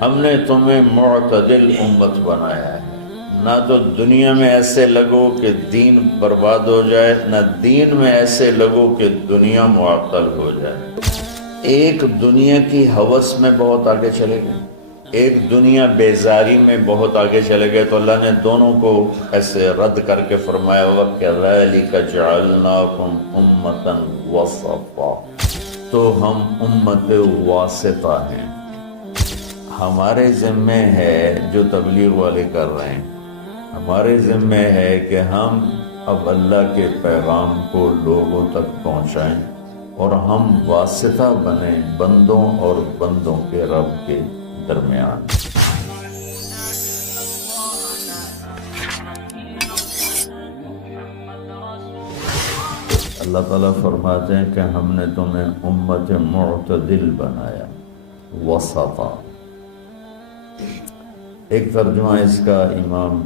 ہم نے تمہیں معتدل امت بنایا ہے، نہ تو دنیا میں ایسے لگو کہ دین برباد ہو جائے، نہ دین میں ایسے لگو کہ دنیا معطل ہو جائے۔ ایک دنیا کی ہوس میں بہت آگے چلے گئے، ایک دنیا بیزاری میں بہت آگے چلے گئے، تو اللہ نے دونوں کو ایسے رد کر کے فرمایا وَكَذَلِكَ جَعَلْنَاكُمْ أُمَّةً وَسَطًا، تو ہم امت واسطہ ہیں۔ ہمارے ذمے ہے جو تبلیغ والے کر رہے ہیں، ہمارے ذمے ہے کہ ہم اب اللہ کے پیغام کو لوگوں تک پہنچائیں اور ہم واسطہ بنیں بندوں اور بندوں کے رب کے درمیان۔ اللہ تعالیٰ فرماتے ہیں کہ ہم نے تمہیں امت معتدل بنایا، وسطا۔ ایک ترجمہ اس کا امام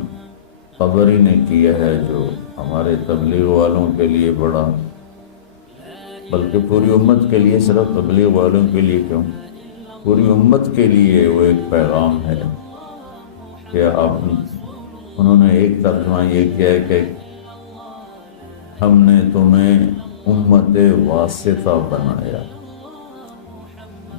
طبری نے کیا ہے، جو ہمارے تبلیغ والوں کے لیے بڑا، بلکہ پوری امت کے لیے، صرف تبلیغ والوں کے لیے کیوں، پوری امت کے لیے وہ ایک پیغام ہے کہ انہوں نے ایک ترجمہ یہ کیا ہے کہ ہم نے تمہیں امت واسطہ بنایا۔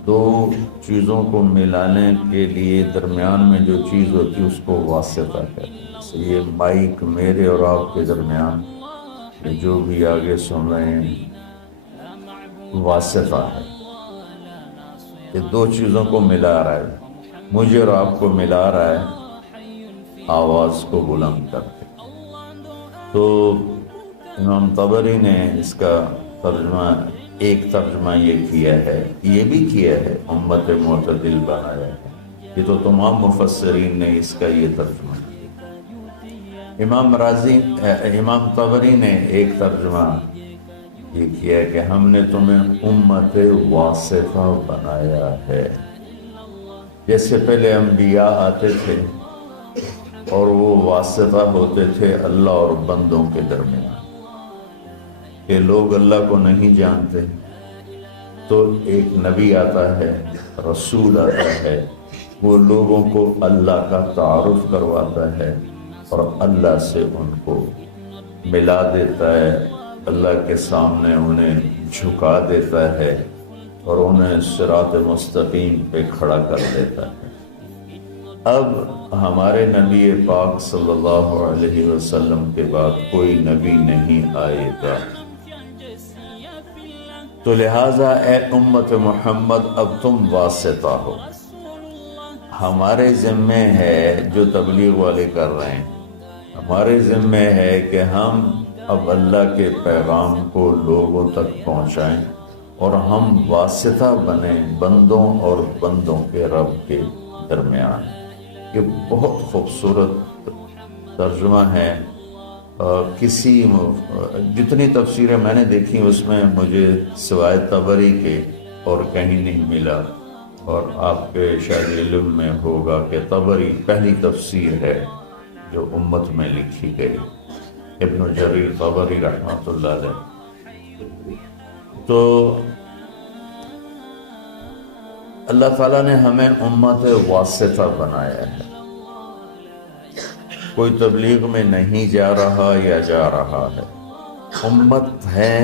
دو چیزوں کو ملانے کے لیے درمیان میں جو چیز ہوتی ہے اس کو واسطہ کہتے ہیں۔ یہ مائک میرے اور آپ کے درمیان، جو بھی آگے سن رہے ہیں، واسطہ ہے۔ یہ دو چیزوں کو ملا رہا ہے، مجھے اور آپ کو ملا رہا ہے آواز کو بلند کر کے۔ تو امام طبری نے اس کا ترجمہ، ایک ترجمہ یہ کیا ہے، یہ بھی کیا ہے امت معتدل بنایا ہے، یہ تو تمام مفسرین نے اس کا یہ ترجمہ کیا۔ امام طبری نے ایک ترجمہ یہ کیا ہے کہ ہم نے تمہیں امت واسطہ بنایا ہے۔ جیسے پہلے انبیاء آتے تھے اور وہ واسطہ ہوتے تھے اللہ اور بندوں کے درمیان، کہ لوگ اللہ کو نہیں جانتے تو ایک نبی آتا ہے، رسول آتا ہے، وہ لوگوں کو اللہ کا تعارف کرواتا ہے اور اللہ سے ان کو ملا دیتا ہے، اللہ کے سامنے انہیں جھکا دیتا ہے اور انہیں صراط مستقیم پہ کھڑا کر دیتا ہے۔ اب ہمارے نبی پاک صلی اللہ علیہ وسلم کے بعد کوئی نبی نہیں آئے گا، تو لہٰذا اے امت محمد اب تم واسطہ ہو۔ ہمارے ذمے ہے جو تبلیغ والے کر رہے ہیں، ہمارے ذمے ہے کہ ہم اب اللہ کے پیغام کو لوگوں تک پہنچائیں اور ہم واسطہ بنیں بندوں اور بندوں کے رب کے درمیان۔ یہ بہت خوبصورت ترجمہ ہے۔ جتنی تفسیریں میں نے دیکھی اس میں مجھے سوائے طبری کے اور کہیں نہیں ملا، اور آپ کے شاید علم میں ہوگا کہ طبری پہلی تفسیر ہے جو امت میں لکھی گئی، ابن جریر طبری رحمۃ اللہ علیہ۔ تو اللہ تعالیٰ نے ہمیں امت واسطہ بنایا ہے، کوئی تبلیغ میں نہیں جا رہا یا جا رہا ہے، امت ہے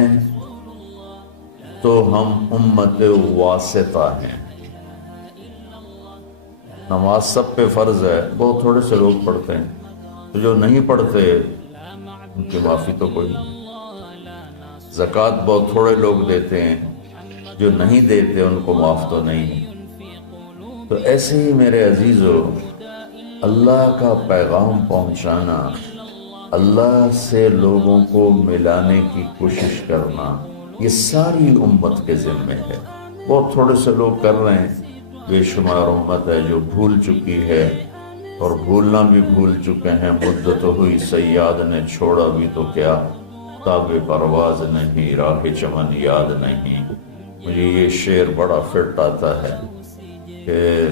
تو ہم امت واسطہ ہیں۔ نماز سب پہ فرض ہے، بہت تھوڑے سے لوگ پڑھتے ہیں، تو جو نہیں پڑھتے ان کی معافی تو کوئی نہیں۔ زکوٰۃ بہت تھوڑے لوگ دیتے ہیں، جو نہیں دیتے ان کو معاف تو نہیں ہے۔ تو ایسے ہی میرے عزیزو، اللہ کا پیغام پہنچانا، اللہ سے لوگوں کو ملانے کی کوشش کرنا، یہ ساری امت کے ذمے ہے۔ بہت تھوڑے سے لوگ کر رہے ہیں، بے شمار امت ہے جو بھول چکی ہے، اور بھولنا بھی بھول چکے ہیں۔ مدت ہوئی صیاد نے چھوڑا بھی تو کیا، تاب پرواز نہیں راہ چمن یاد نہیں۔ مجھے یہ شعر بڑا فٹ آتا ہے کہ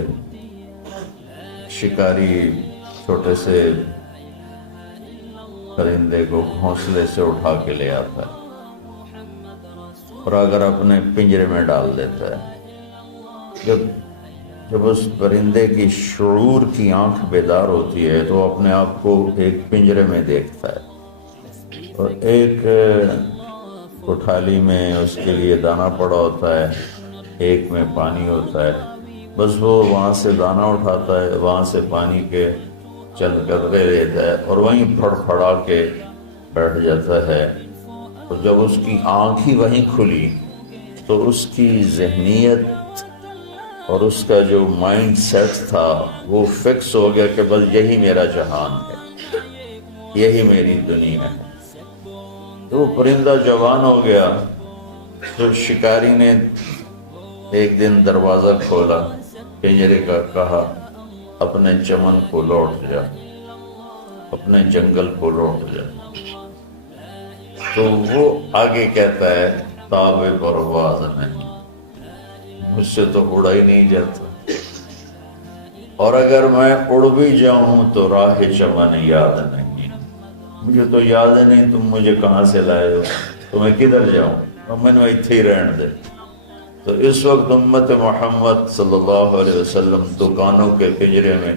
شکاری چھوٹے سے پرندے کو گھونسلے سے اٹھا کے لے آتا ہے اور اگر اپنے پنجرے میں ڈال دیتا ہے، جب جب اس پرندے کی شعور کی آنکھ بیدار ہوتی ہے تو اپنے آپ کو ایک پنجرے میں دیکھتا ہے، اور ایک کٹھالی میں اس کے لیے دانہ پڑا ہوتا ہے، ایک میں پانی ہوتا ہے، بس وہ وہاں سے دانہ اٹھاتا ہے، وہاں سے پانی کے چند قطرے لیتا ہے اور وہیں پھڑ پھڑا کے بیٹھ جاتا ہے۔ اور جب اس کی آنکھ ہی وہیں کھلی تو اس کی ذہنیت اور اس کا جو مائنڈ سیٹ تھا وہ فکس ہو گیا کہ بس یہی میرا جہان ہے، یہی میری دنیا ہے۔ تو وہ پرندہ جوان ہو گیا۔ تو شکاری نے ایک دن دروازہ کھولا پنجرے کا، کہا اپنے چمن کو لوٹ جا، اپنے جنگل کو لوٹ جا۔ تو وہ آگے کہتا ہے تاب پرواز نہیں، مجھ سے تو اڑا ہی نہیں جاتا، اور اگر میں اڑ بھی جاؤں تو راہ چمن یاد نہیں، مجھے تو یاد نہیں تم مجھے کہاں سے لائے ہو، تو میں کدھر جاؤں، تو میں نے اتنے ہی رہن دے۔ تو اس وقت امت محمد صلی اللہ علیہ وسلم دکانوں کے پنجرے میں،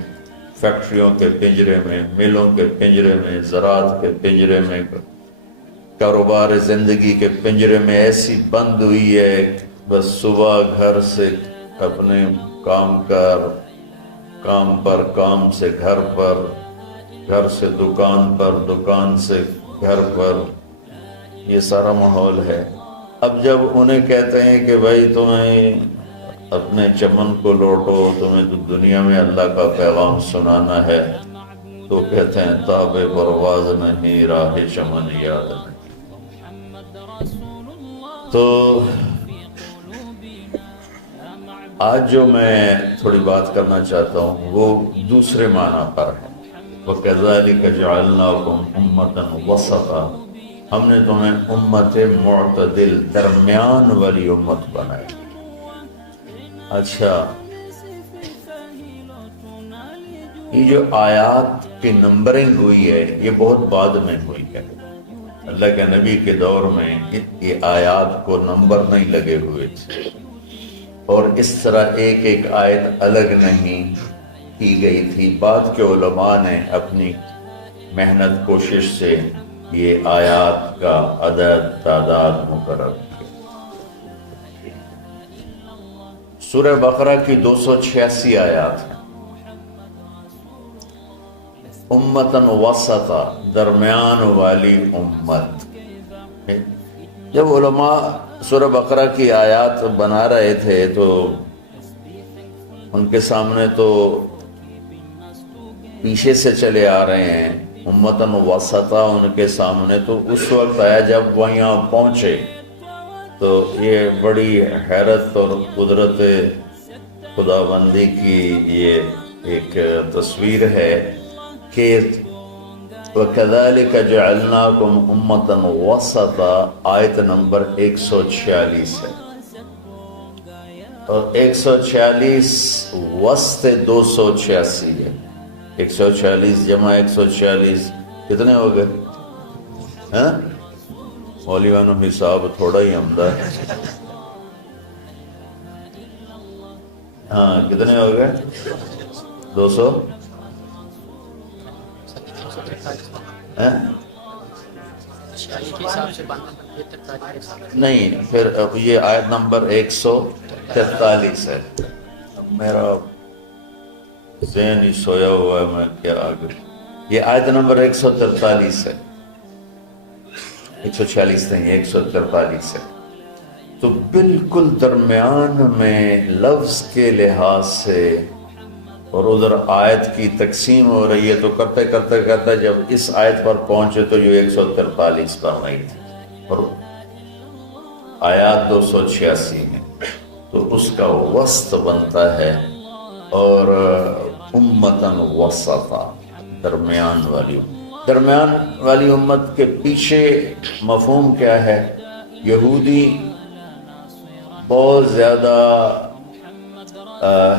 فیکٹریوں کے پنجرے میں، ملوں کے پنجرے میں، زراعت کے پنجرے میں، کاروبار زندگی کے پنجرے میں ایسی بند ہوئی ہے، بس صبح گھر سے اپنے کام پر، کام سے گھر پر، گھر سے دکان پر، دکان سے گھر پر، یہ سارا ماحول ہے۔ اب جب انہیں کہتے ہیں کہ بھائی تمہیں اپنے چمن کو لوٹو، تمہیں تو دنیا میں اللہ کا پیغام سنانا ہے، تو کہتے ہیں تاب پرواز نہیں، راہ چمن یاد نہیں۔ تو آج جو میں تھوڑی بات کرنا چاہتا ہوں وہ دوسرے معنی پر ہے۔ وَكَذَلِكَ جَعَلْنَاكُمْ أُمَّةً وَسَطًا، ہم نے تمہیں امت معتدل، درمیان والی امت بنائی۔ اچھا، یہ جو آیات کی نمبرنگ ہوئی ہے یہ بہت بعد میں ہوئی ہے۔ اللہ کے نبی کے دور میں یہ آیات کو نمبر نہیں لگے ہوئے تھے، اور اس طرح ایک ایک آیت الگ نہیں کی گئی تھی۔ بعد کے علماء نے اپنی محنت کوشش سے یہ آیات کا عدد تعداد مقرر کی۔ سورہ بقرہ کی 286 آیات ہیں۔ امتاً وسطا، درمیان والی امت۔ جب علماء سورہ بقرہ کی آیات بنا رہے تھے تو ان کے سامنے تو پیچھے سے چلے آ رہے ہیں، امتاً وسطا ان کے سامنے، تو اس وقت آیا جب وہ یہاں پہنچے تو یہ بڑی حیرت اور قدرت خداوندی کی یہ ایک تصویر ہے کہ وَكَذَلِكَ جَعَلْنَاكُمْ أُمَّةً وَسَطًا، آیت نمبر 146 ہے، اور 146 وسط 286 ہے۔ 146 جمع 146 کتنے ہو گئے؟ ہاں مولیانو حساب تھوڑا ہی عمدہ ہے۔ ہاں کتنے ہو گئے؟ 200 نہیں، پھر یہ آیت نمبر 143 ہے۔ میرا ذہن ہی سویا ہوا ہے، میں کیا آگے، یہ آیت نمبر 143 ہے، 146 نہیں 143 ہے۔ تو بالکل درمیان میں لفظ کے لحاظ سے، اور ادھر آیت کی تقسیم ہو رہی ہے، تو کرتے کرتے جب اس آیت پر پہنچے تو یہ 143 پر نہیں تھی، اور آیات 286 میں، تو اس کا وسط بنتا ہے، اور امتاً وسطا، درمیان والی امت کے پیچھے مفہوم کیا ہے؟ یہودی بہت زیادہ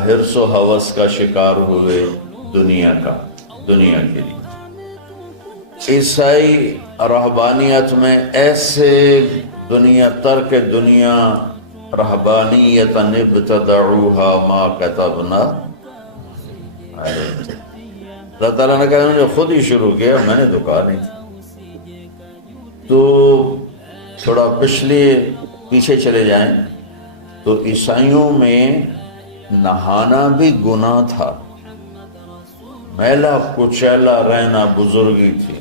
حرص و ہوس کا شکار ہوئے دنیا کے لیے۔ عیسائی رہبانیت میں ایسے ترک دنیا رہبانیۃ ابتدعوها ما كتبنا علیہم۔ اللہ تعالیٰ نے کہا انہوں نے خود ہی شروع کیا، میں نے تو کہا نہیں تھا۔ تو تھوڑا پیچھے چلے جائیں تو عیسائیوں میں نہانا بھی گناہ تھا، میلا کچیلا رہنا بزرگی تھی،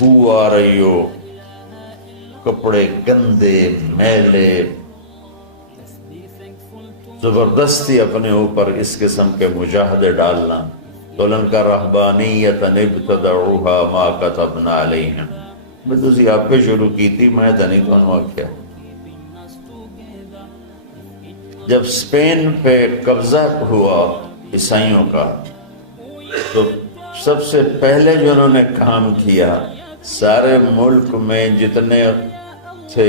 بو آ رہی ہو، کپڑے گندے میلے، زبردستی اپنے اوپر اس قسم کے مجاہدے ڈالنا۔ تو ان کا رہبانیۃ ابتدعوها ما كتبنا علیہم، میں تو اسی آپ پہ شروع کی تھی، میں تو نہیں تو کیا۔ جب اسپین پہ قبضہ ہوا عیسائیوں کا تو سب سے پہلے جو انہوں نے کام کیا، سارے ملک میں جتنے تھے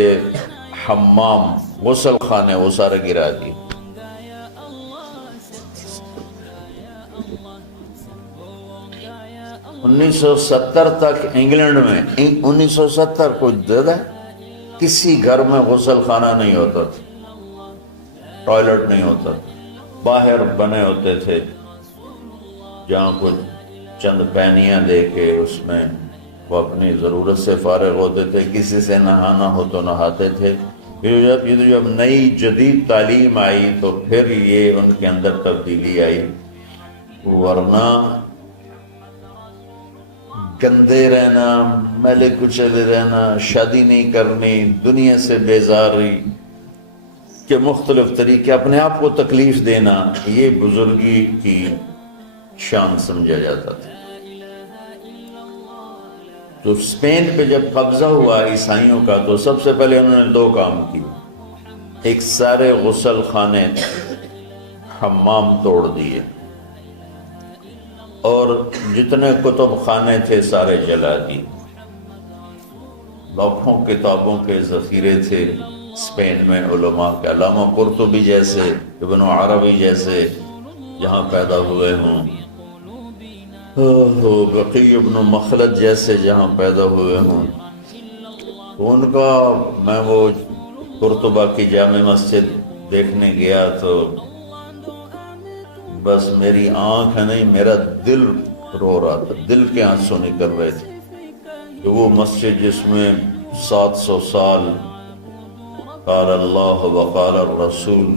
حمام غسل خانے وہ سارے گرا دیے۔ 1970 تک انگلینڈ میں 1970 کو زیادہ کسی گھر میں غسل خانہ نہیں ہوتا تھا، ٹوائلٹ نہیں ہوتا تھا، باہر بنے ہوتے تھے جہاں کچھ چند پینیاں دے کے اس میں وہ اپنی ضرورت سے فارغ ہوتے تھے، کسی سے نہانا ہو تو نہاتے تھے۔ پھر جب نئی جدید تعلیم آئی تو پھر یہ ان کے اندر تبدیلی آئی، ورنہ گندے رہنا، میلے کچلے رہنا، شادی نہیں کرنی، دنیا سے بیزاری کے مختلف طریقے، اپنے آپ کو تکلیف دینا، یہ بزرگی کی شان سمجھا جاتا تھا۔ تو اسپین پہ جب قبضہ ہوا عیسائیوں کا تو سب سے پہلے انہوں نے دو کام کیے، ایک سارے غسل خانے حمام توڑ دیے اور جتنے کتب خانے تھے سارے جلا دیے۔ لاکھوں کتابوں کے ذخیرے تھے اسپین میں علماء کے، علامہ قرطبی جیسے، ابن عربی جیسے جہاں پیدا ہوئے ہوں، بقی ابن مخلد جیسے جہاں پیدا ہوئے ہوں، تو ان کا میں وہ قرطبہ کی جامع مسجد دیکھنے گیا تو بس میری آنکھ نہیں میرا دل رو رہا تھا، دل کے آنسو نکل رہے تھے کہ وہ مسجد جس میں 700 سال قال اللہ وقال الرسول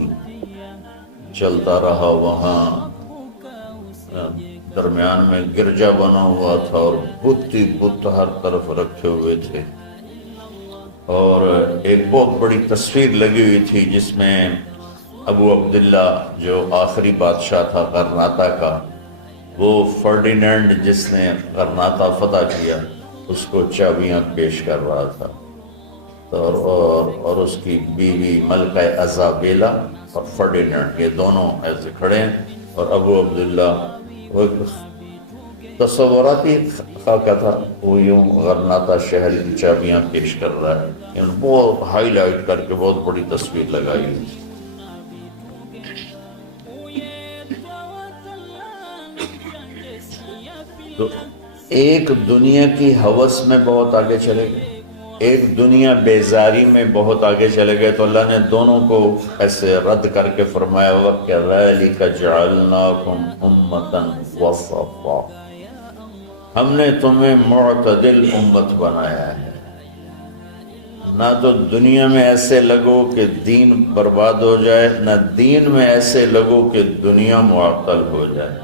چلتا رہا، وہاں درمیان میں گرجا بنا ہوا تھا اور بت ہی بت ہر طرف رکھے ہوئے تھے، اور ایک بہت بڑی تصویر لگی ہوئی تھی جس میں ابو عبداللہ جو آخری بادشاہ تھا غرناطہ کا، وہ فرڈینینڈ جس نے غرناطہ فتح کیا اس کو چابیاں پیش کر رہا تھا، اور اس کی بیوی ملکہ ایزابیلا اور فرڈینینڈ یہ دونوں ایسے کھڑے ہیں، اور ابو عبداللہ وہ تصوراتی خاکہ تھا، وہ یوں غرناطہ شہر کی چابیاں پیش کر رہا ہے، بہت ہائی لائٹ کر کے بہت بڑی تصویر لگائی ہوئی تھی۔ تو ایک دنیا کی ہوس میں بہت آگے چلے گئے، ایک دنیا بیزاری میں بہت آگے چلے گئے، تو اللہ نے دونوں کو ایسے رد کر کے فرمایا وَكَذَلِكَ جَعَلْنَاكُمْ أُمَّةً وَسَطًا، ہم نے تمہیں معتدل امت بنایا ہے، نہ تو دنیا میں ایسے لگو کہ دین برباد ہو جائے، نہ دین میں ایسے لگو کہ دنیا معطل ہو جائے۔